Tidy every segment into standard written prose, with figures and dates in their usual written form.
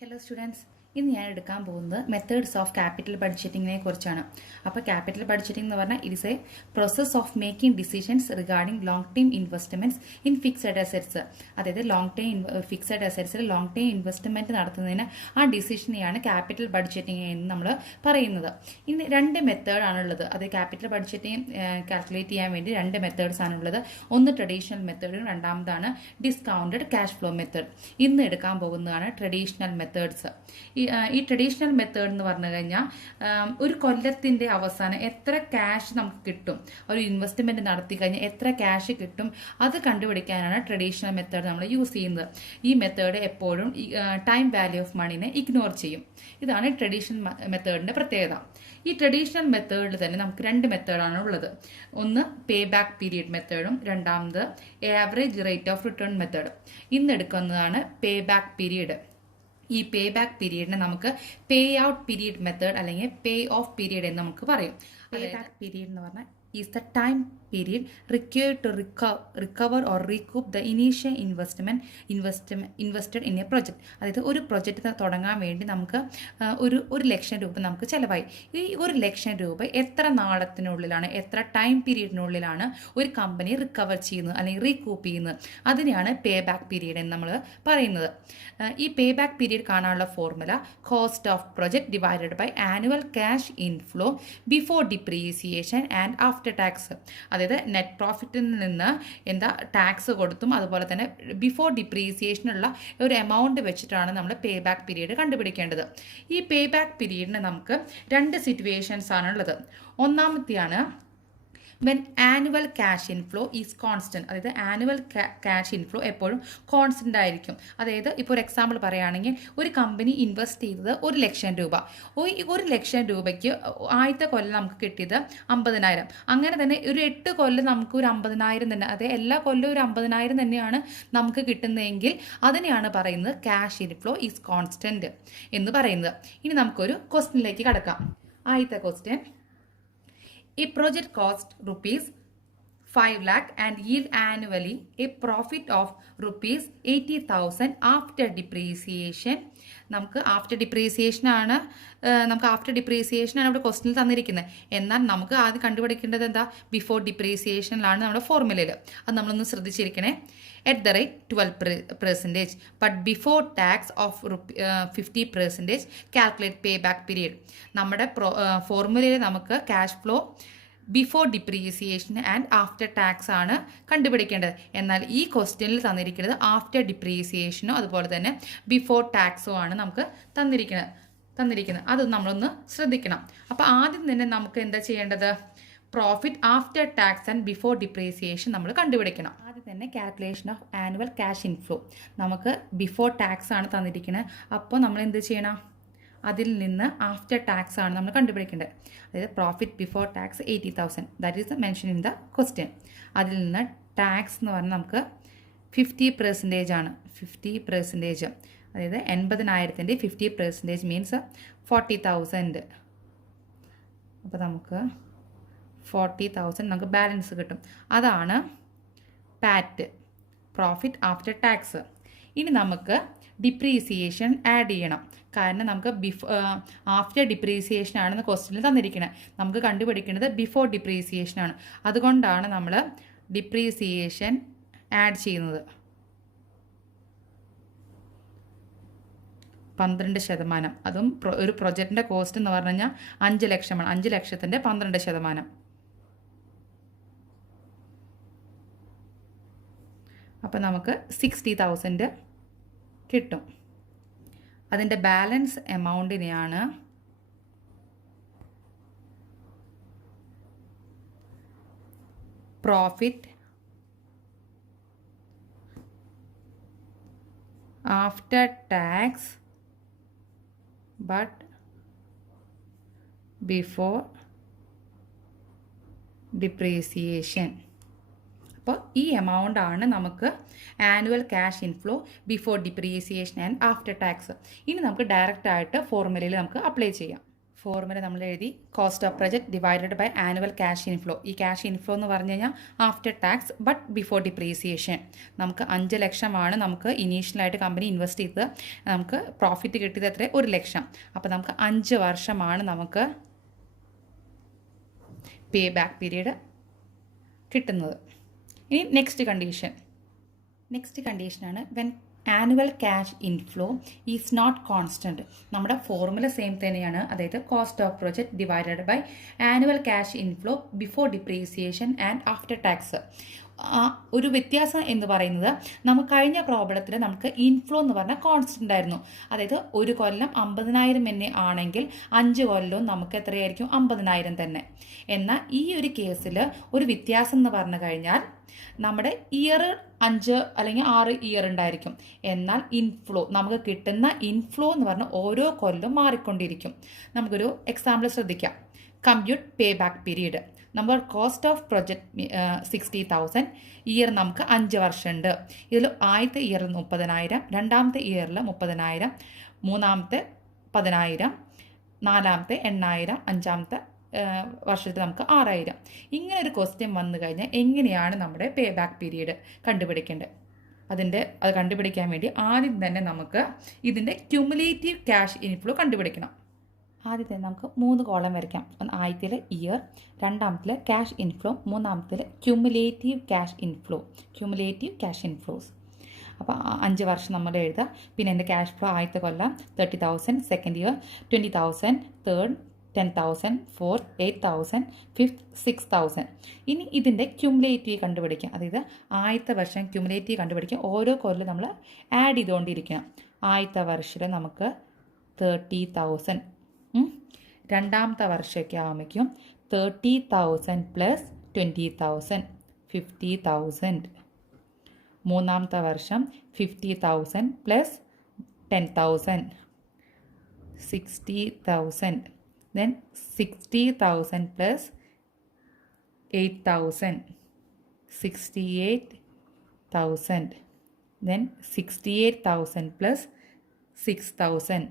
Hello students, ഇന്ന് ഞാൻ എടുക്കാൻ പോകുന്നത് മെത്തേഡ്സ് ഓഫ് ക്യാപിറ്റൽ ബഡ്ജറ്റിങ്ങിനെ കുറിച്ചാണ്. അപ്പോൾ ക്യാപിറ്റൽ ബഡ്ജറ്റിംഗ് എന്ന് പറഞ്ഞാൽ it is a process of making decisions regarding long time investments in fixed assets. അതായത് ലോങ് ടൈം ഫിക്സഡ് അസറ്റ്സിൽ ലോങ് ടൈം ഇൻവെസ്റ്റ്മെന്റ് നടത്തുന്നതിന് ആ ഡിസിഷനെയാണ് ക്യാപിറ്റൽ ബഡ്ജറ്റിംഗ് എന്ന് നമ്മൾ പറയുന്നത്. ഇനി രണ്ട് മെത്തേഡാണുള്ളത്. അത് ക്യാപിറ്റൽ ബഡ്ജറ്റിംഗ് കാൽക്കുലേറ്റ് ചെയ്യാൻ വേണ്ടി രണ്ട് മെത്തേഡ്സ് ആണുള്ളത്. ഒന്ന് ട്രഡീഷണൽ മെത്തേഡും രണ്ടാമതാണ് ഡിസ്കൗണ്ടഡ് ക്യാഷ് ഫ്ലോ മെത്തേഡ്. ഇന്ന് എടുക്കാൻ പോകുന്നതാണ് ട്രഡീഷണൽ മെത്തേഡ്സ്. ഈ ട്രഡീഷണൽ മെത്തേഡ് എന്ന് പറഞ്ഞു കഴിഞ്ഞാൽ ഒരു കൊല്ലത്തിന്റെ അവസാനം എത്ര ക്യാഷ് നമുക്ക് കിട്ടും, ഒരു ഇൻവെസ്റ്റ്മെന്റ് നടത്തി കഴിഞ്ഞാൽ എത്ര ക്യാഷ് കിട്ടും, അത് കണ്ടുപിടിക്കാനാണ് ട്രഡീഷണൽ മെത്തേഡ് നമ്മൾ യൂസ് ചെയ്യുന്നത്. ഈ മെത്തേഡ് എപ്പോഴും ടൈം വാല്യൂ ഓഫ് മണിനെ ഇഗ്നോർ ചെയ്യും. ഇതാണ് ട്രഡീഷണൽ മെത്തേഡിന്റെ പ്രത്യേകത. ഈ ട്രഡീഷണൽ മെത്തേഡിൽ തന്നെ നമുക്ക് രണ്ട് മെത്തേഡാണ് ഉള്ളത്. ഒന്ന് പേ ബാക്ക് പീരിയഡ് മെത്തേഡും രണ്ടാമത് average rate of return method. ഇന്ന് എടുക്കുന്നതാണ് പേ ബാക്ക് പീരിയഡ്. ഈ പേ ബാക്ക് പീരീഡിനെ നമുക്ക് പേ ഔട്ട് പീരീഡ് മെത്തേഡ് അല്ലെങ്കിൽ പേ ഓഫ് പീരീഡ് എന്ന് നമുക്ക് പറയും. പേ ബാക്ക് പീരീഡ് എന്ന് പറഞ്ഞാൽ is the time period required to recover or recoup the initial invested in a project. അതായത് ഒരു പ്രൊജക്റ്റ് തുടങ്ങാൻ വേണ്ടി നമുക്ക് ഒരു ലക്ഷം രൂപ നമുക്ക് ചിലവായി. ഈ ഒരു ലക്ഷം രൂപ എത്ര നാളത്തിനുള്ളിലാണ്, എത്ര ടൈം പീരീഡിനുള്ളിലാണ് ഒരു കമ്പനി റിക്കവർ ചെയ്യുന്നത് അല്ലെങ്കിൽ റീകൂപ്പ് ചെയ്യുന്നത്, അതിനെയാണ് പേ ബാക്ക് പീരീഡ് എന്ന് നമ്മൾ പറയുന്നത്. ഈ പേ ബാക്ക് പീരീഡ് കാണാനുള്ള formula cost of project divided by annual cash inflow before depreciation and after tax. അതായത് നെറ്റ് പ്രോഫിറ്റിൽ നിന്ന് ടാക്സ് കൊടുത്തും അതുപോലെ തന്നെ ബിഫോർ ഡിപ്രീസിയേഷനുള്ള ഒരു എമൗണ്ട് വെച്ചിട്ടാണ് നമ്മൾ പേ ബാക്ക് പീരീഡ് കണ്ടുപിടിക്കേണ്ടത്. ഈ പേ ബാക്ക് പീരീഡിന് നമുക്ക് രണ്ട് സിറ്റുവേഷൻസ് ആണുള്ളത്. ഒന്നാമത്തെയാണ് when annual cash inflow is constant. അതായത് ആനുവൽ ക്യാഷ് ഇൻഫ്ലോ എപ്പോഴും കോൺസ്റ്റന്റ് ആയിരിക്കും. അതായത് ഇപ്പോൾ ഒരു എക്സാമ്പിൾ പറയുകയാണെങ്കിൽ ഒരു കമ്പനി ഇൻവെസ്റ്റ് ചെയ്തത് 1,00,000 രൂപ. ഈ 1,00,000 രൂപയ്ക്ക് ആദ്യത്തെ കൊല്ലം നമുക്ക് കിട്ടിയത് 50,000. അങ്ങനെ തന്നെ ഒരു 8 കൊല്ലം നമുക്ക് ഒരു 50,000 തന്നെ, അതായത് എല്ലാ കൊല്ലവും ഒരു 50,000 തന്നെയാണ് നമുക്ക് കിട്ടുന്നതെങ്കിൽ അതിനെയാണ് പറയുന്നത് ക്യാഷ് ഇൻഫ്ലോ ഈസ് കോൺസ്റ്റന്റ് എന്ന് പറയുന്നത്. ഇനി നമുക്കൊരു ക്വസ്റ്റ്യനിലേക്ക് കടക്കാം. ആദ്യത്തെ question: A project cost rupees 5 lakh and yield annually a profit of rupees 80,000 after depreciation. നമുക്ക് ആഫ്റ്റർ ഡിപ്രീസിയേഷൻ ആണ് ഇവിടെ ക്വസ്റ്റ്യനിൽ തന്നിരിക്കുന്നത്. എന്നാൽ നമുക്ക് ആദ്യം കണ്ടുപിടിക്കേണ്ടത് എന്താ? ബിഫോർ ഡിപ്രീസിയേഷനിലാണ് നമ്മുടെ ഫോർമുലയിൽ. അത് നമ്മളൊന്ന് ശ്രദ്ധിച്ചിരിക്കണേ. at the rate 12%, but before tax of 50%, calculate payback period. നമ്മുടെ ഫോർമുലയിൽ നമുക്ക് cash flow before depreciation and after tax ആണ് കണ്ടുപിടിക്കേണ്ടത്. എന്നാൽ ഈ ക്വസ്റ്റ്യനിൽ തന്നിരിക്കുന്നത് ആഫ്റ്റർ ഡിപ്രീസിയേഷനോ അതുപോലെ തന്നെ ബിഫോർ ടാക്സോ ആണ് നമുക്ക് തന്നിരിക്കുന്നത്. അത് നമ്മളൊന്ന് ശ്രദ്ധിക്കണം. അപ്പോൾ ആദ്യം തന്നെ നമുക്ക് എന്താ ചെയ്യേണ്ടത്? Profit after tax and before depreciation നമ്മൾ കണ്ടുപിടിക്കണം. ആദ്യം തന്നെ calculation of annual cash inflow നമുക്ക് ബിഫോർ ടാക്സ് ആണ് തന്നിരിക്കുന്നത്. അപ്പോൾ നമ്മൾ എന്ത് ചെയ്യണം? അതിൽ നിന്ന് ആഫ്റ്റർ ടാക്സ് ആണ് നമ്മൾ കണ്ടുപിടിക്കേണ്ടത്. അതായത് profit before tax 80,000, that is mention in the question. അതിൽ നിന്ന് ടാക്സ് എന്ന് പറഞ്ഞാൽ നമുക്ക് 50% ആണ്. 50%, അതായത് 80,000-ൻ്റെ 50% മീൻസ് 40,000. അപ്പോൾ നമുക്ക് 40,000 നമുക്ക് ബാലൻസ് കിട്ടും. അതാണ് പാറ്റ്, പ്രോഫിറ്റ് ആഫ്റ്റർ ടാക്സ്. ഇനി നമുക്ക് ഡിപ്രീസിയേഷൻ ആഡ് ചെയ്യണം. കാരണം നമുക്ക് ആഫ്റ്റർ ഡിപ്രീസിയേഷൻ ആണെന്ന് ക്വസ്റ്റ്യനിൽ തന്നിരിക്കുന്നത്. നമുക്ക് കണ്ടുപിടിക്കേണ്ടത് ബിഫോർ ഡിപ്രീസിയേഷൻ ആണ്. അതുകൊണ്ടാണ് നമ്മൾ ഡിപ്രീസിയേഷൻ ആഡ് ചെയ്യുന്നത്. 12%. അതും ഒരു പ്രൊജക്റ്റിൻ്റെ കോസ്റ്റ് എന്ന് പറഞ്ഞു കഴിഞ്ഞാൽ 5 ലക്ഷമാണ്. 5 ലക്ഷത്തിൻ്റെ 12%. അപ്പോൾ നമുക്ക് 60,000 കിട്ടും. അതിൻ്റെ ബാലൻസ് എമൗണ്ടിനെയാണ് profit after tax but before depreciation. അപ്പോൾ ഈ എമൗണ്ട് ആണ് നമുക്ക് annual cash inflow before depreciation and after tax. ഇനി നമുക്ക് ഡയറക്റ്റ് ആയിട്ട് ഫോർമുലയിൽ നമുക്ക് അപ്ലൈ ചെയ്യാം. ഫോർമുല നമ്മൾ എഴുതി cost of project divided by annual cash inflow. ഈ ക്യാഷ് ഇൻഫ്ലോ എന്ന് പറഞ്ഞു കഴിഞ്ഞാൽ after tax but before depreciation. നമുക്ക് 5 ലക്ഷമാണ് നമുക്ക് ഇനീഷ്യലായിട്ട് കമ്പനി ഇൻവെസ്റ്റ് ചെയ്തത്. നമുക്ക് പ്രോഫിറ്റ് കിട്ടിയത് എത്ര? 1 ലക്ഷം. അപ്പോൾ നമുക്ക് 5 വർഷമാണ് നമുക്ക് പേ ബാക്ക് പീരീഡ് കിട്ടുന്നത്. ഇനി നെക്സ്റ്റ് കണ്ടീഷനാണ് when annual cash inflow is not constant. നമ്മുടെ ഫോർമുല സെയിം തന്നെയാണ്, അതായത് cost of project divided by annual cash inflow before depreciation and after tax. ഒരു വ്യത്യാസം എന്ന് പറയുന്നത്, നമുക്ക് കഴിഞ്ഞ പ്രോബ്ലത്തിൽ നമുക്ക് ഇൻഫ്ലോ എന്ന് പറഞ്ഞാൽ കോൺസ്റ്റൻ്റ് ആയിരുന്നു. അതായത് ഒരു കൊല്ലം 50,000 തന്നെ ആണെങ്കിൽ 5 കൊല്ലവും നമുക്ക് എത്രയായിരിക്കും? 50,000 തന്നെ. എന്നാൽ ഈ ഒരു കേസിൽ ഒരു വ്യത്യാസം എന്ന് പറഞ്ഞു കഴിഞ്ഞാൽ നമ്മുടെ ഇയർ 5 അല്ലെങ്കിൽ 6 ഇയർ ഉണ്ടായിരിക്കും. എന്നാൽ ഇൻഫ്ലോ, നമുക്ക് കിട്ടുന്ന ഇൻഫ്ലോ എന്ന് പറഞ്ഞാൽ ഓരോ കൊല്ലം മാറിക്കൊണ്ടിരിക്കും. നമുക്കൊരു എക്സാമ്പിൾ ശ്രദ്ധിക്കാം. കമ്പ്യൂട്ട് പേ ബാക്ക് പീരീഡ്. നമ്മൾ കോസ്റ്റ് ഓഫ് പ്രൊജക്ട് 60,000, ഇയർ നമുക്ക് 5 വർഷമുണ്ട്. ഇതിൽ ആദ്യത്തെ ഇയറിൽ 30,000, രണ്ടാമത്തെ ഇയറിൽ 30,000, മൂന്നാമത്തെ 10,000, നാലാമത്തെ 8,000, അഞ്ചാമത്തെ വർഷത്തിൽ നമുക്ക് 6,000. ഇങ്ങനെ ഒരു ക്വസ്റ്റ്യൻ വന്നു കഴിഞ്ഞാൽ എങ്ങനെയാണ് നമ്മുടെ പേ ബാക്ക് പീരീഡ് കണ്ടുപിടിക്കേണ്ടത്? അത് കണ്ടുപിടിക്കാൻ വേണ്ടി ആദ്യം തന്നെ നമുക്ക് ഇതിൻ്റെ ക്യുമുലേറ്റീവ് ക്യാഷ് ഇൻഫ്ലോ കണ്ടുപിടിക്കണം. ആദ്യത്തെ നമുക്ക് 3 കോളം വരയ്ക്കാം. ആദ്യത്തിൽ ഇയർ, രണ്ടാമത്തിൽ ക്യാഷ് ഇൻഫ്ലോ, മൂന്നാമത്തിൽ ക്യുമുലേറ്റീവ് ക്യാഷ് ഇൻഫ്ലോസ്. അപ്പോൾ 5 വർഷം നമ്മൾ എഴുതുക. പിന്നെ എൻ്റെ ക്യാഷ് ഫ്ലോ ആദ്യത്തെ കൊല്ലം 30,000, second year 20,000, third 10,000, fourth 8,000, fifth 6,000. ഇനി ഇതിൻ്റെ ക്യുമുലേറ്റീവ് കണ്ടുപിടിക്കാം. അതായത് ആദ്യത്തെ വർഷം ക്യുമുലേറ്റീവ് കണ്ടുപിടിക്കാം. ഓരോ കൊല്ലം നമ്മൾ ആഡ് ചെയ്തുകൊണ്ടിരിക്കണം. ആദ്യത്തെ വർഷത്തിൽ നമുക്ക് 30,000, രണ്ടാമത്തെ വർഷമൊക്കെ ആകുമ്പോഴേക്കും 30,000 പ്ലസ് 20,000 50,000. മൂന്നാമത്തെ വർഷം 50,000 plus 10,000 60,000. then 60,000 plus 8,000 68,000. then 68,000 plus 6,000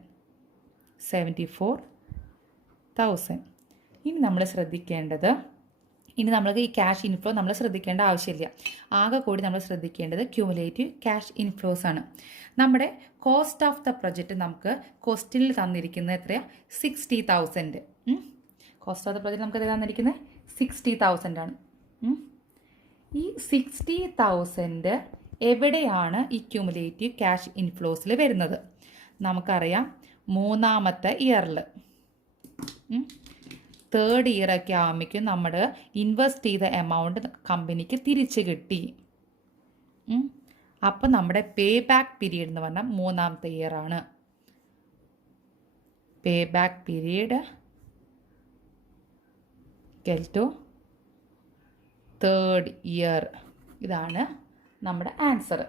74,000. ഇനി നമ്മൾ ശ്രദ്ധിക്കേണ്ടത്, ഇനി നമ്മൾക്ക് ഈ ക്യാഷ് ഇൻഫ്ലോ നമ്മൾ ശ്രദ്ധിക്കേണ്ട ആവശ്യമില്ല. ആകെ കൂടി നമ്മൾ ശ്രദ്ധിക്കേണ്ടത് ക്യുമുലേറ്റീവ് ക്യാഷ് ഇൻഫ്ലോസ് ആണ്. നമ്മുടെ കോസ്റ്റ് ഓഫ് ദ പ്രൊജക്റ്റ് നമുക്ക് ക്വസ്റ്റ്യനിൽ തന്നിരിക്കുന്നത് എത്രയാണ്? 60,000. കോസ്റ്റ് ഓഫ് ദ പ്രൊജക്റ്റ് നമുക്ക് തന്നിരിക്കുന്നത് 60,000 ആണ്. ഈ 60,000 എവിടെയാണ് ഈ ക്യുമുലേറ്റീവ് ക്യാഷ് ഇൻഫ്ലോസിൽ വരുന്നത്? നമുക്കറിയാം, മൂന്നാമത്തെ ഇയറിൽ. തേർഡ് ഇയറൊക്കെ ആകുമ്പോഴേക്കും നമ്മൾ ഇൻവെസ്റ്റ് ചെയ്ത എമൗണ്ട് കമ്പനിക്ക് തിരിച്ച് കിട്ടി. അപ്പം നമ്മുടെ പേ ബാക്ക് പീരീഡ് എന്ന് പറഞ്ഞാൽ മൂന്നാമത്തെ ഇയറാണ്. Pay back period to third year. ഇതാണ് നമ്മുടെ ആൻസർ.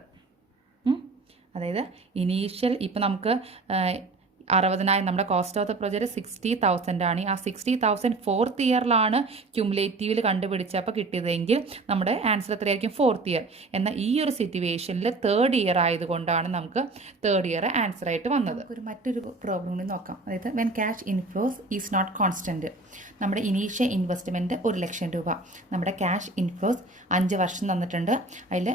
അതായത് ഇനീഷ്യൽ ഇപ്പം നമുക്ക് 60,000 നമ്മുടെ കോസ്റ്റ് ഓഫ് ദ പ്രൊജക്റ്റ് 60,000 ആണ്. ആ 60,000 ഫോർത്ത് ഇയറിലാണ് ക്യുമുലേറ്റീവിൽ കണ്ടുപിടിച്ചപ്പോൾ കിട്ടിയതെങ്കിൽ നമ്മുടെ ആൻസർ എത്രയായിരിക്കും? Fourth year. എന്നാൽ ഈ ഒരു സിറ്റുവേഷനിൽ തേർഡ് ഇയർ ആയതുകൊണ്ടാണ് നമുക്ക് തേർഡ് ഇയർ ആൻസർ ആയിട്ട് വന്നത്. മറ്റൊരു പ്രോബ്ലം കൂടി നോക്കാം. അതായത് when cash inflows is not constant. നമ്മുടെ ഇനീഷ്യൽ ഇൻവെസ്റ്റ്മെൻറ്റ് 1 ലക്ഷം രൂപ. നമ്മുടെ ക്യാഷ് ഇൻഫ്ലോസ് 5 വർഷം തന്നിട്ടുണ്ട്. അതിൽ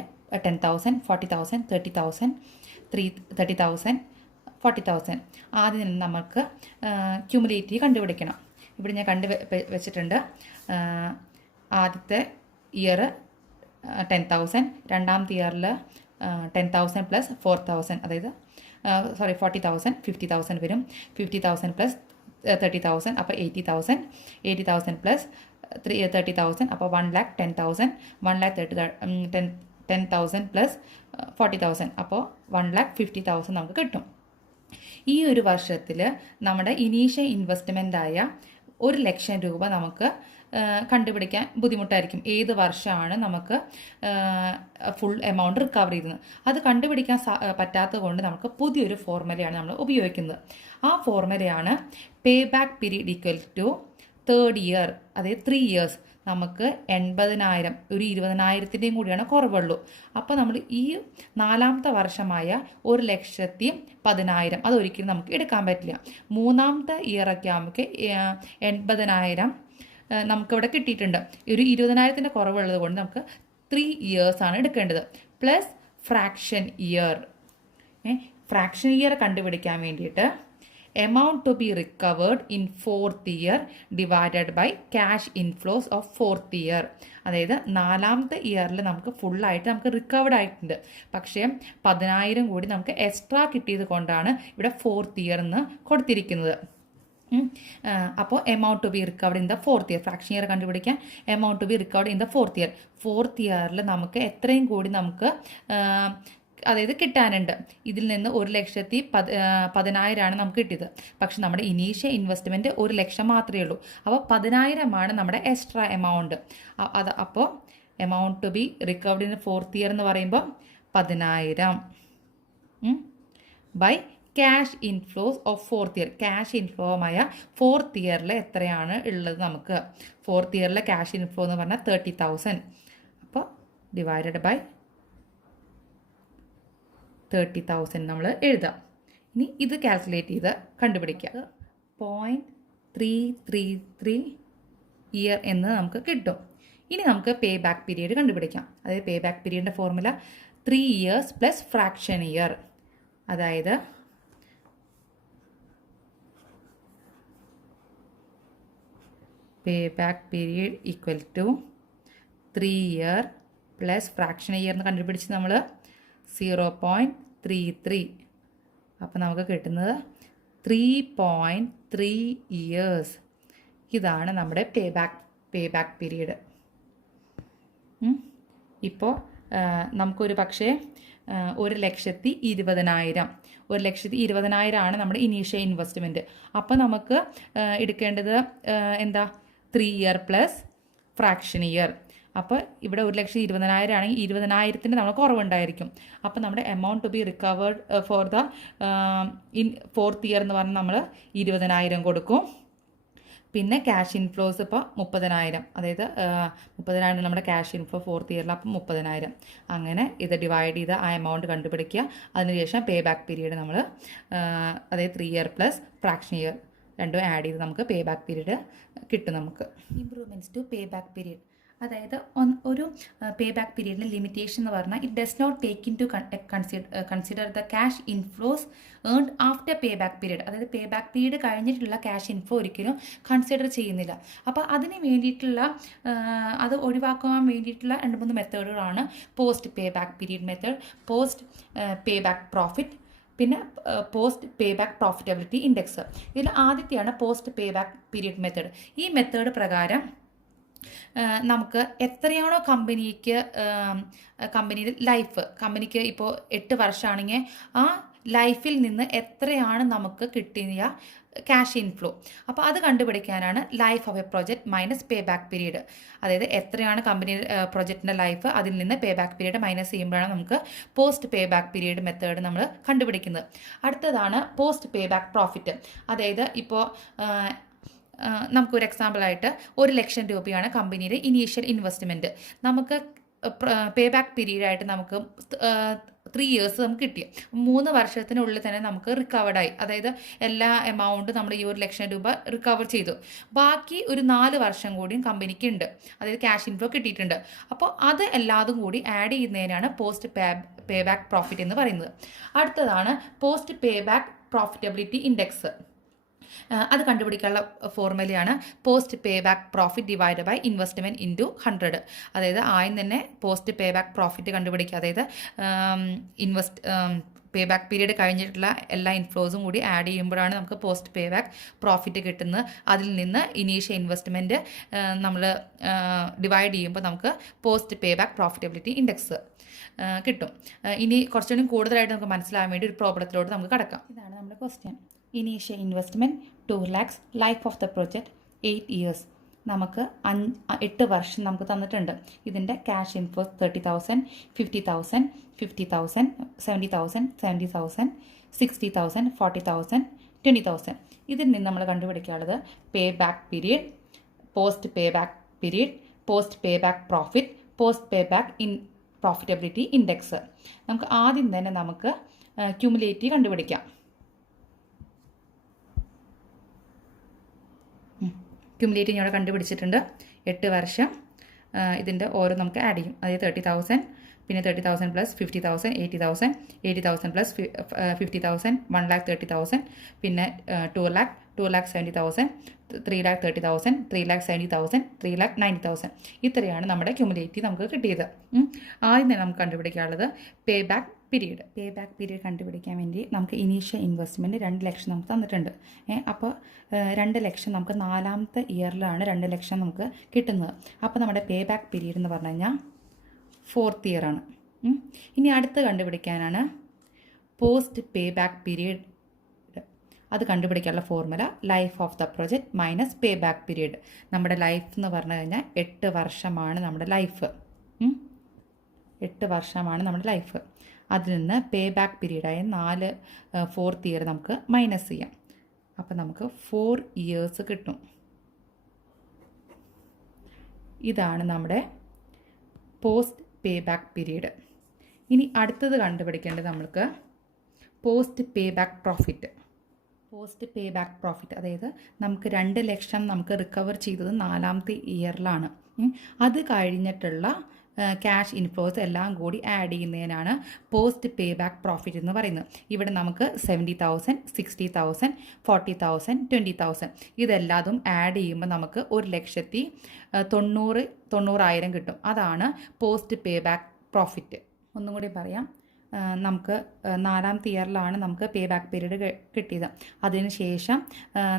10,000 40,000 30,000 30,000 40,000. ആദ്യം നമുക്ക് ക്യുമുലേറ്റീവ് കണ്ടുപിടിക്കണം. ഇവിടെ ഞാൻ വെച്ചിട്ടുണ്ട്. ആദ്യത്തെ ഇയർ 10,000, രണ്ടാമത്തെ ഇയറിൽ 10,000 പ്ലസ് 4,000, അതായത് 40,000 50,000 വരും. 50,000 പ്ലസ് 30,000 അപ്പോൾ 80,000. 80,000 പ്ലസ് 30,000 അപ്പോൾ 1,10,000. 10,000 പ്ലസ് 40,000 അപ്പോൾ 1,50,000 നമുക്ക് കിട്ടും. ഈ ഒരു വർഷത്തിൽ നമ്മുടെ ഇനീഷ്യൽ ഇൻവെസ്റ്റ്മെൻ്റായ 1 ലക്ഷം രൂപ നമുക്ക് കണ്ടുപിടിക്കാൻ ബുദ്ധിമുട്ടായിരിക്കും. ഏത് വർഷമാണ് നമുക്ക് ഫുൾ എമൗണ്ട് റിക്കവർ ചെയ്യുന്നത് അത് കണ്ടുപിടിക്കാൻ പറ്റാത്തത് കൊണ്ട് നമുക്ക് പുതിയൊരു ഫോർമുലയാണ് നമ്മൾ ഉപയോഗിക്കുന്നത്. ആ ഫോർമുലയാണ് pay back period equal to third year, അതായത് 3 ഇയേഴ്സ്. നമുക്ക് 80,000 ഒരു 20,000-ൻ്റെയും കൂടിയാണ് കുറവുള്ളൂ. അപ്പോൾ നമ്മൾ ഈ 4ാമത്തെ വർഷമായ 1,10,10,000 അതൊരിക്കലും നമുക്ക് എടുക്കാൻ പറ്റില്ല. 3ാമത്തെ ഇയറൊക്കെ ആകുമ്പോൾ 80,000 നമുക്കിവിടെ കിട്ടിയിട്ടുണ്ട്. ഒരു 20,000-ൻ്റെ കുറവുള്ളത് കൊണ്ട് നമുക്ക് 3 ഇയേഴ്സാണ് എടുക്കേണ്ടത്. Plus fraction year. Fraction year കണ്ടുപിടിക്കാൻ വേണ്ടിയിട്ട് amount to be recovered in 4th year divided by cash inflows of 4th year. അതായത് 4ാമത്തെ ഇയറിൽ നമുക്ക് ഫുള്ളായിട്ട് നമുക്ക് റിക്കവർഡ് ആയിട്ടുണ്ട്. പക്ഷേ 10,000 കൂടി നമുക്ക് എക്സ്ട്രാ കിട്ടിയത് കൊണ്ടാണ് ഇവിടെ 4th ഇയർ എന്ന് കൊടുത്തിരിക്കുന്നത്. അപ്പോൾ amount to be recovered in the 4th year, fraction year കണ്ടുപിടിക്കാൻ amount to be recovered in the 4th year. 4th ഇയറിൽ നമുക്ക് എത്രയും കൂടി നമുക്ക് അതായത് കിട്ടാനുണ്ട്. ഇതിൽ നിന്ന് 1,10,10,000 നമുക്ക് കിട്ടിയത്. പക്ഷെ നമ്മുടെ ഇനീഷ്യൽ ഇൻവെസ്റ്റ്മെൻറ്റ് 1,00,000 മാത്രമേ ഉള്ളൂ. അപ്പോൾ 10,000 നമ്മുടെ എക്സ്ട്രാ എമൗണ്ട്. അപ്പോൾ amount to be recovered in 4th year എന്ന് പറയുമ്പോൾ 10,000 by cash inflows of 4th year. Cash ഇൻഫ്ലോമായ 4th ഇയറിൽ എത്രയാണ് ഉള്ളത് നമുക്ക്? 4th ഇയറിലെ ക്യാഷ് ഇൻഫ്ലോ എന്ന് പറഞ്ഞാൽ 30,000. അപ്പോൾ ഡിവൈഡഡ് ബൈ 30,000 നമ്മൾ എഴുതാം. ഇനി ഇത് കാൽക്കുലേറ്റ് ചെയ്ത് കണ്ടുപിടിക്കുക. 0.333 ഇയർ എന്ന് നമുക്ക് കിട്ടും. ഇനി നമുക്ക് പേ ബാക്ക് പീരീഡ് കണ്ടുപിടിക്കാം. അതായത് പേ ബാക്ക് പീരീഡിൻ്റെ formula 3 years plus fraction year. അതായത് pay back period equal to 3 year plus fraction year എന്ന് കണ്ടുപിടിച്ച് നമ്മൾ 0.33. അപ്പോൾ നമുക്ക് കിട്ടുന്നത് 3.3 ഇയേഴ്സ്. ഇതാണ് നമ്മുടെ പേ ബാക്ക് പീരീഡ്. ഇപ്പോൾ നമുക്കൊരു പക്ഷേ 1,20,000 1,20,000 നമ്മുടെ ഇനീഷ്യൽ ഇൻവെസ്റ്റ്മെൻറ്റ്. അപ്പോൾ നമുക്ക് എടുക്കേണ്ടത് എന്താ? 3 ഇയർ പ്ലസ് ഫ്രാക്ഷൻ ഇയർ. അപ്പോൾ ഇവിടെ 1,20,000 ആണെങ്കിൽ 20,000-ൻ്റെ നമ്മൾ കുറവുണ്ടായിരിക്കും. അപ്പോൾ നമ്മുടെ amount to be recovered for the in 4th year എന്ന് പറഞ്ഞാൽ നമ്മൾ 20,000 കൊടുക്കും. പിന്നെ ക്യാഷ് ഇൻഫ്ലോസ് ഇപ്പോൾ 30,000, അതായത് 30,000 നമ്മുടെ ക്യാഷ് ഇൻഫ്ലോ 4th ഇയറിൽ. അപ്പം 30,000 അങ്ങനെ ഇത് ഡിവൈഡ് ചെയ്ത് ആ എമൗണ്ട് കണ്ടുപിടിക്കുക. അതിനുശേഷം പേ ബാക്ക് പീരീഡ് നമ്മൾ അതായത് 3 ഇയർ പ്ലസ് ഫ്രാക്ഷൻ ഇയർ രണ്ടും ആഡ് ചെയ്ത് നമുക്ക് പേ ബാക്ക് പീരീഡ് കിട്ടും. നമുക്ക് improvements to pay back period. അതായത് ഒരു പേ ബാക്ക് പീരീഡിൻ്റെ ലിമിറ്റേഷൻ എന്ന് പറഞ്ഞാൽ it does not take into consider the cash inflows earned after pay back period. അതായത് പേ ബാക്ക് പീരീഡ് കഴിഞ്ഞിട്ടുള്ള ക്യാഷ് ഇൻഫ്ലോ ഒരിക്കലും കൺസിഡർ ചെയ്യുന്നില്ല. അപ്പോൾ അതിന് വേണ്ടിയിട്ടുള്ള അത് ഒഴിവാക്കാൻ വേണ്ടിയിട്ടുള്ള 2-3 മെത്തേഡുകളാണ് post pay back period method, post pay back profit, പിന്നെ post pay back profitability index. ഇതിൽ ആദ്യത്തെയാണ് post pay back period method. ഈ മെത്തേഡ് പ്രകാരം നമുക്ക് എത്രയാണോ കമ്പനിയുടെ ലൈഫ്, കമ്പനിക്ക് ഇപ്പോൾ 8 വർഷമാണെങ്കിൽ ആ ലൈഫിൽ നിന്ന് എത്രയാണ് നമുക്ക് കിട്ടിയ ക്യാഷ് ഇൻഫ്ലോ, അപ്പോൾ അത് കണ്ടുപിടിക്കാനാണ് life of a project minus pay back period. അതായത് എത്രയാണ് കമ്പനി പ്രൊജക്റ്റിൻ്റെ ലൈഫ്, അതിൽ നിന്ന് പേ ബാക്ക് പീരീഡ് മൈനസ് ചെയ്യുമ്പോഴാണ് നമുക്ക് post pay back period method നമ്മൾ കണ്ടുപിടിക്കുന്നത്. അടുത്തതാണ് പോസ്റ്റ് പേ ബാക്ക് പ്രോഫിറ്റ്. അതായത് ഇപ്പോൾ നമുക്കൊരു എക്സാമ്പിളായിട്ട് 1,00,000 രൂപയാണ് കമ്പനിയുടെ ഇനീഷ്യൽ ഇൻവെസ്റ്റ്മെൻറ്റ്. നമുക്ക് പേ ബാക്ക് പീരീഡായിട്ട് നമുക്ക് 3 ഇയേഴ്സ് നമുക്ക് കിട്ടി. 3 വർഷത്തിനുള്ളിൽ തന്നെ നമുക്ക് റിക്കവർഡായി. അതായത് എല്ലാ എമൗണ്ട് നമ്മൾ ഈ 1,00,000 രൂപ റിക്കവർ ചെയ്തു. ബാക്കി ഒരു 4 വർഷം കൂടിയും കമ്പനിക്ക് ഉണ്ട്, അതായത് ക്യാഷ് ഇൻഫ്ലോ കിട്ടിയിട്ടുണ്ട്. അപ്പോൾ അത് എല്ലാതും കൂടി ആഡ് ചെയ്യുന്നതിനാണ് പോസ്റ്റ് പേ ബാക്ക് പ്രോഫിറ്റ് എന്ന് പറയുന്നത്. അടുത്തതാണ് post pay back profitability index. അത് കണ്ടുപിടിക്കാനുള്ള ഫോർമുലയാണ് post pay back profit divide by investment into 100. അതായത് ആദ്യം തന്നെ പോസ്റ്റ് പേ ബാക്ക് പ്രോഫിറ്റ് കണ്ടുപിടിക്കുക. അതായത് പേ ബാക്ക് പീരീഡ് കഴിഞ്ഞിട്ടുള്ള എല്ലാ ഇൻഫ്ലോസും കൂടി ആഡ് ചെയ്യുമ്പോഴാണ് നമുക്ക് പോസ്റ്റ് പേ ബാക്ക് പ്രോഫിറ്റ് കിട്ടുന്നത്. അതിൽ നിന്ന് ഇനീഷ്യൽ ഇൻവെസ്റ്റ്മെൻറ്റ് നമ്മൾ ഡിവൈഡ് ചെയ്യുമ്പോൾ നമുക്ക് post pay back profitability index കിട്ടും. ഇനി കുറച്ചുകൂടി കൂടുതലായിട്ട് നമുക്ക് മനസ്സിലാകാൻ വേണ്ടി ഒരു പ്രോബ്ലത്തിലോട്ട് നമുക്ക് കടക്കാം. ഇതാണ് നമ്മുടെ question. Initial investment 2 lakhs, life of the project 8 years. നമുക്ക് 8 വർഷം നമുക്ക് തന്നിട്ടുണ്ട്. ഇതിൻ്റെ ക്യാഷ് ഇൻഫ്ലോസ് 30,000, 50,000, 50,000, 70,000, 70,000, 60,000, 40,000, 20,000. ഇതിൽ നിന്ന് നമ്മൾ കണ്ടുപിടിക്കാനുള്ളത് pay back period, post pay back period, post pay back profit, post pay back profitability index. നമുക്ക് ആദ്യം തന്നെ നമുക്ക് ക്യുമുലേറ്റീവ് കണ്ടുപിടിക്കാം. ക്യുമുലേറ്റീവ് ഞാൻ കണ്ടുപിടിച്ചിട്ടുണ്ട്. 8 വർഷം ഇതിൻ്റെ ഓരോ നമുക്ക് ആഡ് ചെയ്യും. അതായത് 30,000, പിന്നെ 30,000 പ്ലസ് 50,000 80,000, 80,000 പ്ലസ് 50,000 1,30,000, പിന്നെ 2,70,000, 3,30,000, 3,70,000, 3,90,000. ഇത്രയാണ് നമ്മുടെ ക്യുമുലേറ്റീവ് നമുക്ക് കിട്ടിയത്. ആദ്യം തന്നെ നമുക്ക് കണ്ടുപിടിക്കാനുള്ളത് pay back period. Pay back period കണ്ടുപിടിക്കാൻ വേണ്ടി നമുക്ക് ഇനീഷ്യൽ ഇൻവെസ്റ്റ്മെൻറ്റ് 2 ലക്ഷം നമുക്ക് തന്നിട്ടുണ്ട്. അപ്പോൾ 2 ലക്ഷം നമുക്ക് 4ാമത്തെ ഇയറിലാണ് 2 ലക്ഷം നമുക്ക് കിട്ടുന്നത്. അപ്പോൾ നമ്മുടെ പേ ബാക്ക് പീരീഡ് എന്ന് പറഞ്ഞു കഴിഞ്ഞാൽ 4th ഇയർ ആണ്. ഇനി അടുത്ത് കണ്ടുപിടിക്കാനാണ് പോസ്റ്റ് പേ ബാക്ക് പീരീഡ്. അത് കണ്ടുപിടിക്കാനുള്ള formula life of the project minus pay back period. നമ്മുടെ ലൈഫ് എന്ന് പറഞ്ഞു കഴിഞ്ഞാൽ 8 വർഷമാണ് നമ്മുടെ ലൈഫ്. 8 വർഷമാണ് നമ്മുടെ ലൈഫ്. അതിൽ നിന്ന് പേ ബാക്ക് പീരീഡായ 4th ഇയർ നമുക്ക് മൈനസ് ചെയ്യാം. അപ്പം നമുക്ക് 4 ഇയേഴ്സ് കിട്ടും. ഇതാണ് നമ്മുടെ പോസ്റ്റ് പേ ബാക്ക് പീരീഡ്. ഇനി അടുത്തത് കണ്ടുപിടിക്കേണ്ടത് നമ്മൾക്ക് post pay back profit. Post pay back profit അതായത് നമുക്ക് 2 ലക്ഷം നമുക്ക് റിക്കവർ ചെയ്തത് 4ാമത്തെ ഇയറിലാണ്. അത് കഴിഞ്ഞിട്ടുള്ള ക്യാഷ് ഇൻഫ്ലോസ് എല്ലാം കൂടി ആഡ് ചെയ്യുന്നതിനാണ് പോസ്റ്റ് പേ ബാക്ക് പ്രോഫിറ്റ് എന്ന് പറയുന്നത്. ഇവിടെ നമുക്ക് 70,000, 60,000, 40,000, 20,000 ഇതെല്ലാതും ആഡ് ചെയ്യുമ്പോൾ നമുക്ക് 1,90,000 കിട്ടും. അതാണ് പോസ്റ്റ് പേ ബാക്ക് പ്രോഫിറ്റ്. ഒന്നും കൂടി പറയാം. നമുക്ക് 4ാമത്തെ ഇയറിലാണ് നമുക്ക് പേ ബാക്ക് പീരീഡ് കിട്ടിയത്. അതിനുശേഷം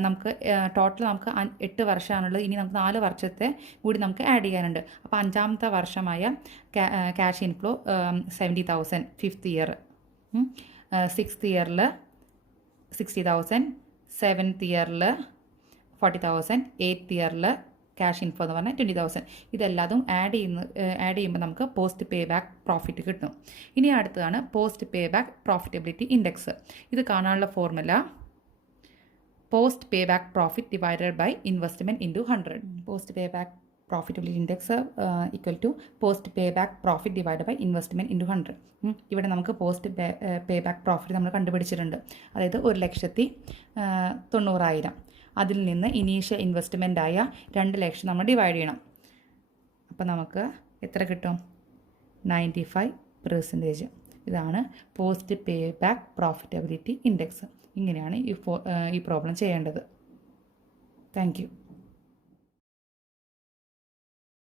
നമുക്ക് ടോട്ടൽ നമുക്ക് 8 വർഷമാണുള്ളത്. ഇനി നമുക്ക് 4 വർഷത്തെ കൂടി നമുക്ക് ആഡ് ചെയ്യാനുണ്ട്. അപ്പോൾ 5ാമത്തെ വർഷമായ cash inflow 70,000 5th year, 6th ഇയറിൽ 60,000, 7th ഇയറിൽ 40,000, 8th ഇയറിൽ ക്യാഷ് ഇൻഫ്ലോ എന്ന് പറഞ്ഞാൽ 20,000. ഇതെല്ലാതും ആഡ് ചെയ്യുമ്പോൾ നമുക്ക് പോസ്റ്റ് പേ ബാക്ക് പ്രോഫിറ്റ് കിട്ടും. ഇനി അടുത്തതാണ് post pay back profitability index. ഇത് കാണാനുള്ള formula post pay back profit divided by investment into 100. Post pay back profitability index equal to post pay back profit divide by investment into 100. ഇവിടെ നമുക്ക് post pay back profit നമ്മൾ കണ്ടുപിടിച്ചിട്ടുണ്ട്. അതായത് 1,90,000. അതിൽ നിന്ന് initial ഇൻവെസ്റ്റ്മെൻറ്റായ 2 ലക്ഷം നമ്മൾ divide ചെയ്യണം. അപ്പോൾ നമുക്ക് എത്ര കിട്ടും? 95%. ഇതാണ് post pay back profitability index. ഇങ്ങനെയാണ് ഈ പ്രോബ്ലം ചെയ്യേണ്ടത്. Thank you.